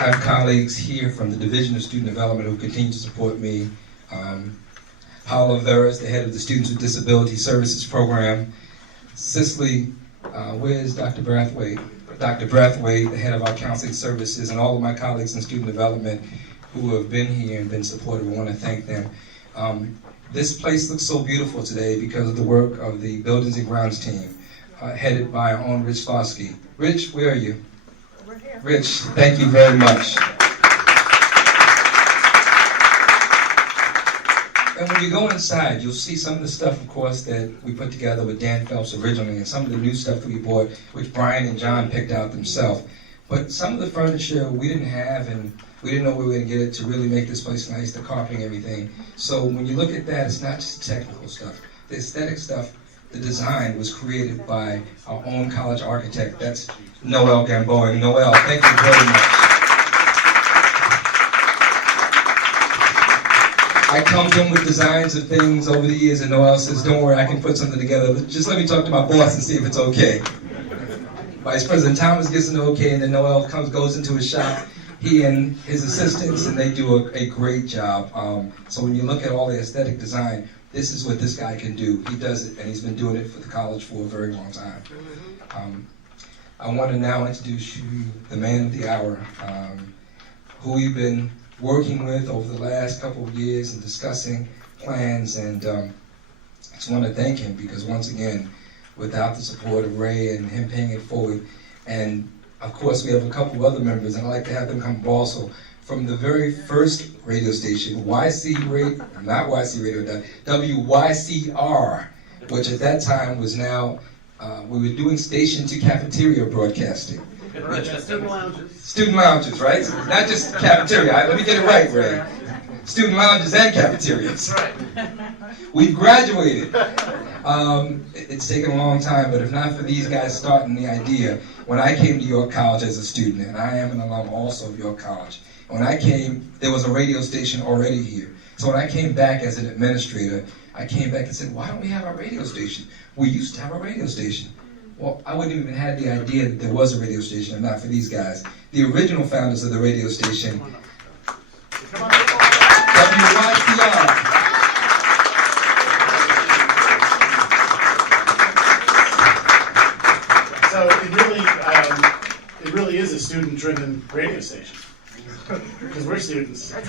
I have colleagues here from the Division of Student Development who continue to support me. Paula Veras, the head of the Students with Disability Services Program. Cicely, where's Dr. Brathwaite? Dr. Brathwaite, the head of our counseling services, and all of my colleagues in student development who have been here and been supportive. I want to thank them. This place looks so beautiful today because of the work of the Buildings and Grounds team, headed by our own Rich Slosky. Rich, where are you? We're here. Rich, thank you very much. And when you go inside, you'll see some of the stuff, of course, that we put together with Dan Phelps originally, and some of the new stuff that we bought, which Brian and John picked out themselves. But some of the furniture we didn't have, and we didn't know we were going to get it to really make this place nice, the carpeting, everything. So when you look at that, it's not just the technical stuff. The aesthetic stuff, the design was created by our own college architect. That's Noel Gamboa. And Noel, thank you very much. I come to him with designs of things over the years, and Noel says, don't worry, I can put something together. But just let me talk to my boss and see if it's okay. Vice President Thomas gives an okay, and then Noel goes into his shop, he and his assistants, and they do a great job. So when you look at all the aesthetic design, this is what this guy can do. He does it, and he's been doing it for the college for a very long time. I want to now introduce you the man of the hour, who we've been working with over the last couple of years and discussing plans, and I just want to thank him because once again, without the support of Ray and him paying it forward, and of course we have a couple of other members, and I'd like to have them come up also, from the very first radio station, WYCR, which at that time was now, we were doing station to cafeteria broadcasting. Student lounges. Student lounges, right? Not just cafeteria. Let me get it right, Ray. Student lounges and cafeterias. Right. We've graduated. It's taken a long time, but if not for these guys starting the idea, when I came to York College as a student, and I am an alum also of York College, when I came, there was a radio station already here. So when I came back as an administrator, I came back and said, why don't we have a radio station? We used to have a radio station. Well, I wouldn't even have had the idea that there was a radio station if not for these guys. The original founders of the radio station, WYCR. So it really is a student-driven radio station because we're students, and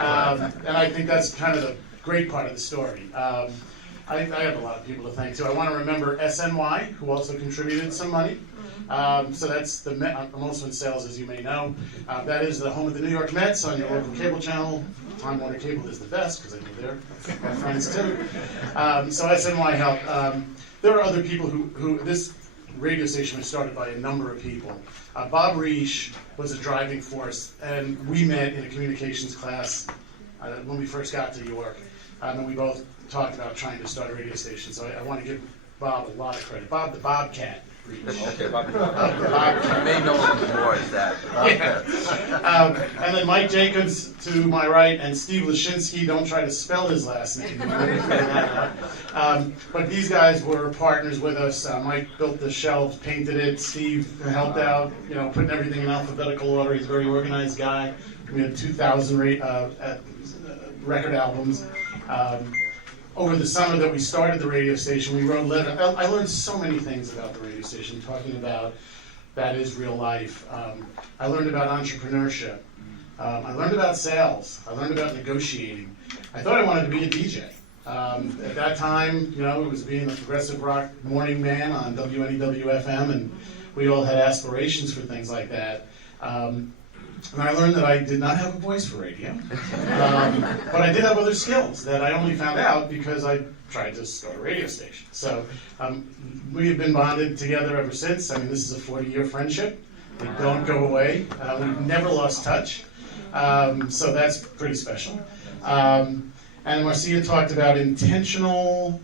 I think that's kind of the great part of the story. I have a lot of people to thank too. I want to remember SNY, who also contributed some money. So that's I'm also in sales, as you may know. That is the home of the New York Mets on your local cable channel. Time Warner Cable is the best because I live there. My friends too. So SNY helped. There are other people who this radio station was started by a number of people. Bob Reish was a driving force, and we met in a communications class when we first got to York, and we both talked about trying to start a radio station. So I want to give Bob a lot of credit. Bob the Bobcat. Okay, Bob. Bobcat. You may know him more as that. And then Mike Jacobs to my right, and Steve Lashinsky. Don't try to spell his last name. But these guys were partners with us. Mike built the shelves, painted it. Steve helped out, putting everything in alphabetical order. He's a very organized guy. We had 2,000 record albums. Over the summer that we started the radio station, we wrote letters. I learned so many things about the radio station, talking about that is real life. I learned about entrepreneurship. I learned about sales. I learned about negotiating. I thought I wanted to be a DJ. At that time, it was being a progressive rock morning man on WNEW-FM, and we all had aspirations for things like that. And I learned that I did not have a voice for radio, but I did have other skills that I only found out because I tried to start a radio station. So we have been bonded together ever since. I mean, this is a 40-year friendship. We don't go away. We've never lost touch. So that's pretty special. And Marcia talked about intentional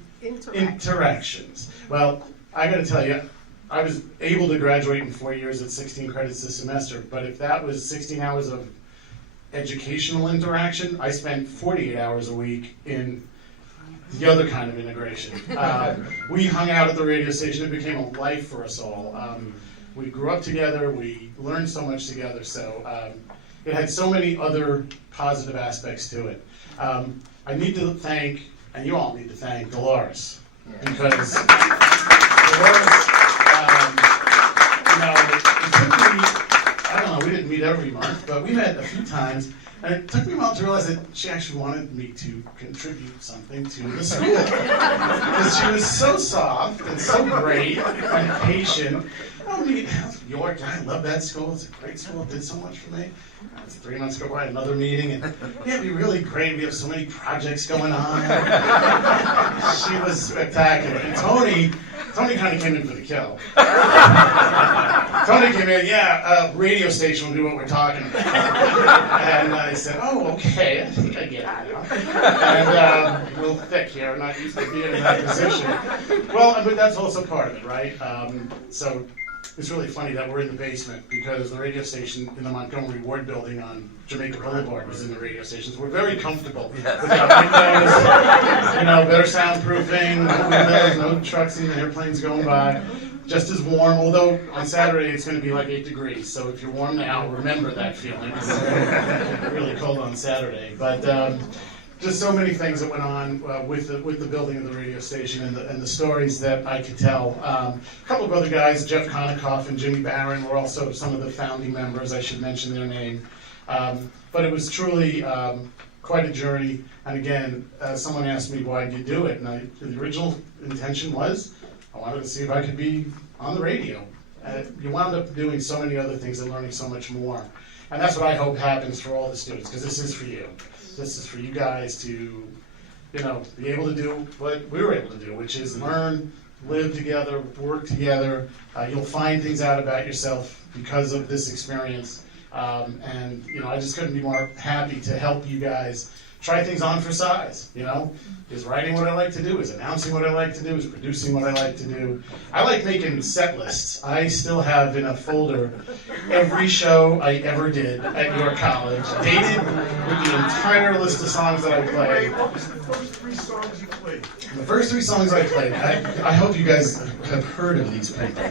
interactions. Well, I got to tell you, I was able to graduate in 4 years at 16 credits a semester, but if that was 16 hours of educational interaction, I spent 48 hours a week in the other kind of integration. We hung out at the radio station. It became a life for us all. We grew up together, we learned so much together, so it had so many other positive aspects to it. I need to thank, and you all need to thank Dolores, because Dolores, it took me, I don't know, we didn't meet every month, but we met a few times, and it took me a while to realize that she actually wanted me to contribute something to the school. Because she was so soft and so great and patient. I mean, York, I love that school. It's a great school. It did so much for me. 3 months go by, another meeting, and yeah, it'd be really great. We have so many projects going on. She was spectacular. And Tony kind of came in for the kill. Tony came in, radio station will do what we're talking about. And I said, oh, okay, I think I get it now. And a little thick here, not used to being in that position. Well, but that's also part of it, right? So it's really funny that we're in the basement because the radio station in the Montgomery Ward building on Jamaica Boulevard was in the radio station. So we're very comfortable with our windows, better soundproofing, no windows, no trucks and airplanes going by. Just as warm, although on Saturday it's going to be like 8 degrees. So if you're warm now, remember that feeling. It's really cold on Saturday. But just so many things that went on with the building of the radio station and the stories that I could tell. A couple of other guys, Jeff Konikoff and Jimmy Barron, were also some of the founding members. I should mention their name. But it was truly quite a journey. And again, someone asked me why did you do it, and the original intention was I wanted to see if I could be on the radio. You wound up doing so many other things and learning so much more. And that's what I hope happens for all the students, because this is for you. This is for you guys to, be able to do what we were able to do, which is learn, live together, work together. You'll find things out about yourself because of this experience. And I just couldn't be more happy to help you guys try things on for size, Is writing what I like to do, is announcing what I like to do, is producing what I like to do. I like making set lists. I still have in a folder every show I ever did at your college, dated with the entire list of songs that I played. What was the first 3 songs you played? The first 3 songs I played, I hope you guys have heard of these people.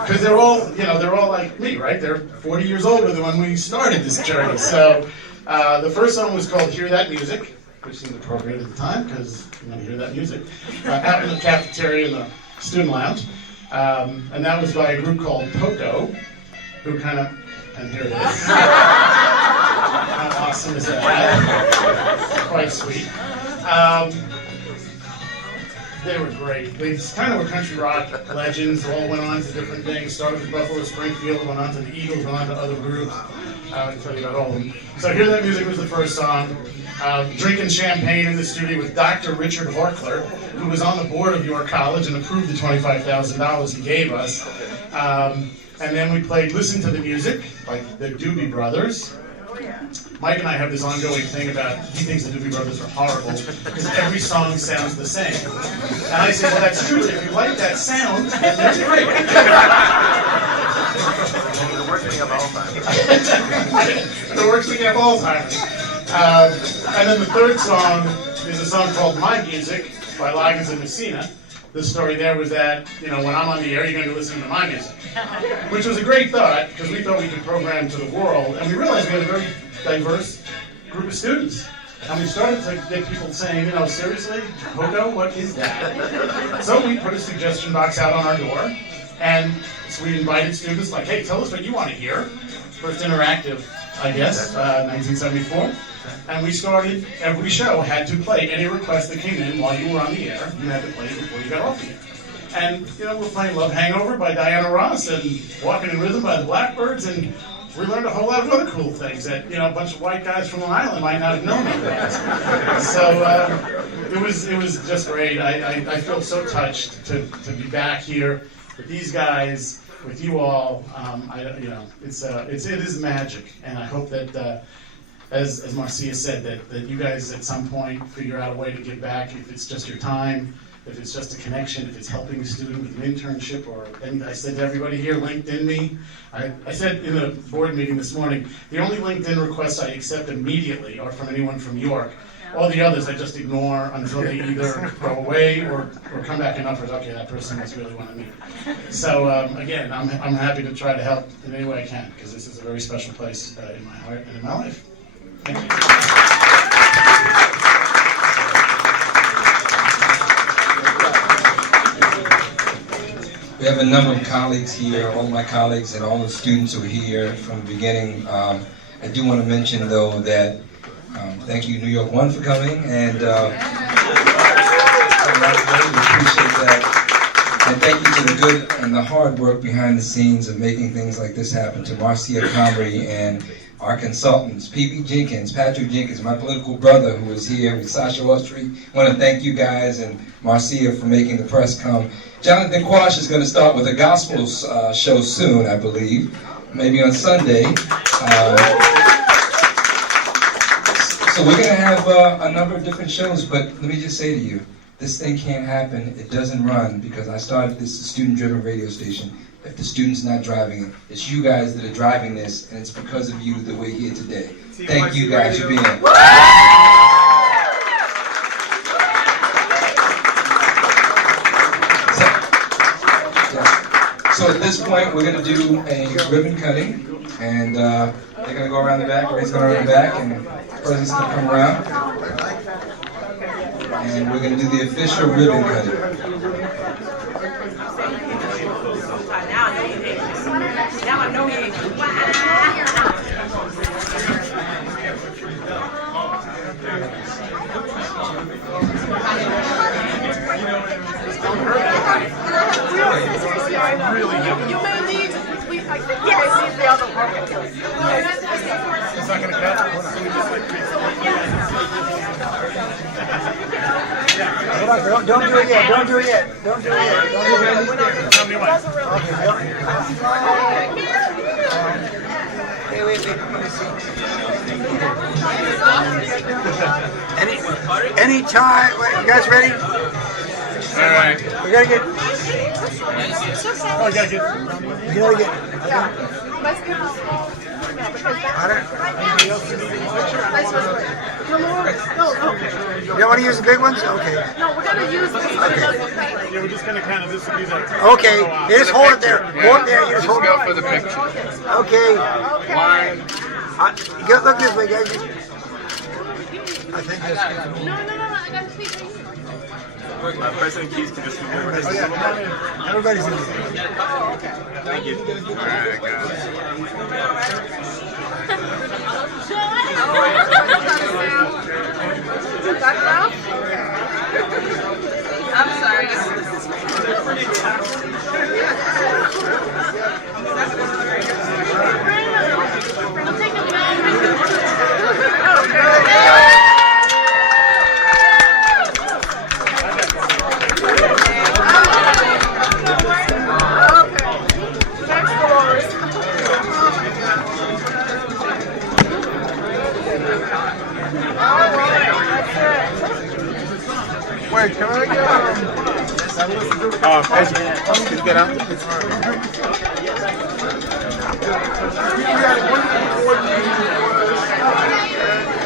Because they're all like me, right? They're 40 years older than when we started this journey. So the first song was called Hear That Music, which seemed appropriate at the time because you want to hear that music. Out in the cafeteria in the student lounge. And that was by a group called Toto, who and here it is. How awesome is that? Quite sweet. They were great. They kind of were country rock legends, all went on to different things. Started with Buffalo Springfield, went on to the Eagles, went on to other groups. I can tell you about all of them. So Hear That Music was the first song. Drinking champagne in the studio with Dr. Richard Horkler, who was on the board of your college and approved the $25,000 he gave us. And then we played Listen to the Music by the Doobie Brothers. Mike and I have this ongoing thing about he thinks the Doobie Brothers are horrible because every song sounds the same. And I say, well, that's true. If you like that sound, then that's great. The worst thing of Alzheimer's. The worst thing of Alzheimer's. And then the third song is a song called My Music by Loggins and Messina. The story there was that, when I'm on the air, you're going to listen to my music. Which was a great thought, because we thought we could program to the world, and we realized we had a very diverse group of students. And we started to get people saying, seriously, Hodo, what is that? So we put a suggestion box out on our door, and so we invited students like, hey, tell us what you want to hear. First interactive, I guess, 1974. And we started, every show had to play any request that came in while you were on the air. You had to play it before you got off the air. And, we're playing Love Hangover by Diana Ross and Walking in Rhythm by the Blackbirds, and we learned a whole lot of other cool things that, a bunch of white guys from Long Island might not have known about. So it was just great. I feel so touched to be back here with these guys, with you all. It is magic, and I hope that as Marcia said, that you guys at some point figure out a way to give back, if it's just your time, if it's just a connection, if it's helping a student with an internship, and I said to everybody here, LinkedIn me. I said in a board meeting this morning, the only LinkedIn requests I accept immediately are from anyone from York. All the others I just ignore until they either go away or come back in offers. Okay, that person must really want to meet. So again, I'm happy to try to help in any way I can, because this is a very special place in my heart and in my life. Thank you. We have a number of colleagues here, all my colleagues and all the students who are here from the beginning. I do want to mention, though, that thank you, New York One, for coming, and we appreciate that. And thank you to the good and the hard work behind the scenes of making things like this happen, to Marcia Comrie and our consultants, P.B. Jenkins, Patrick Jenkins, my political brother who is here, with Sasha Austri. I want to thank you guys and Marcia for making the press come. Jonathan Quash is going to start with a gospel show soon, I believe, maybe on Sunday. So we're going to have a number of different shows, but let me just say to you, this thing can't happen, it doesn't run, because I started this student-driven radio station. If the student's not driving it, it's you guys that are driving this, and it's because of you that we're here today. Thank you guys for being here. So at this point, we're going to do a ribbon cutting, and they're going to go around the back, or he's going around the back, and the president's going to come around. And we're going to do the official ribbon cutting. Now I know he ain't. You may need to tweet like this. Yes. The other part. It's not going to cut? Hold on, don't do it yet. Don't do it yet. Don't do it yet. Don't do it yet. Tell me why. Okay, wait. Let me see. Any time. Wait, you guys ready? All right. We gotta get. Oh, you gotta get. We gotta get. You don't want to use the big ones? Okay. No, we're gonna use this. Yeah, we're just gonna kind of, this will be the. Okay. You just hold it there. Hold it there. You just hold it. Go for the picture. Okay. Line. Look this way, guys. I think this. No, I gotta speak. President Keys can just move over. Oh, yeah. Everybody's in here. Thank you. All right, guys. I'm sorry. I'm taking Wait, can I get Can you get out? Yeah.